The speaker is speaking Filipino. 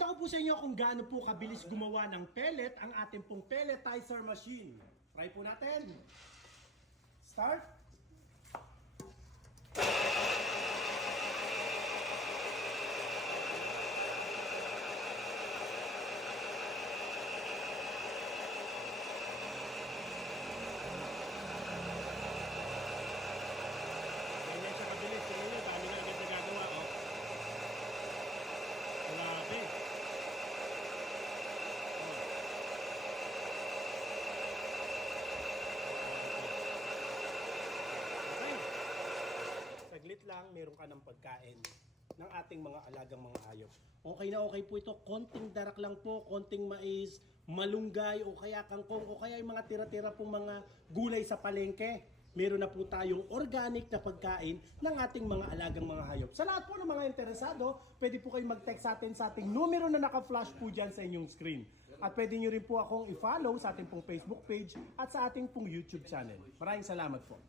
Ipapakita ko po sa inyo kung gaano po kabilis gumawa ng pellet ang ating pong pelletizer machine. Try po natin. Start. Ganyan siya kabilis. Tingnan nyo, dami na agad nagagawa. Oh. Grabe. Okay. Saglit lang, meron ka ng pagkain ng ating mga alagang mga hayop. Okay na okay po ito. Konting darak lang po, konting mais, malunggay, o kaya kangkong, o kaya yung mga tira-tira pong mga gulay sa palengke. Meron na po tayong organic na pagkain ng ating mga alagang mga hayop. Sa lahat po ng mga interesado, pwede po kayong mag-text sa atin sa ating numero na naka-flash po dyan sa inyong screen. At pwede nyo rin po akong i-follow sa ating pong Facebook page at sa ating pong YouTube channel. Maraming salamat po.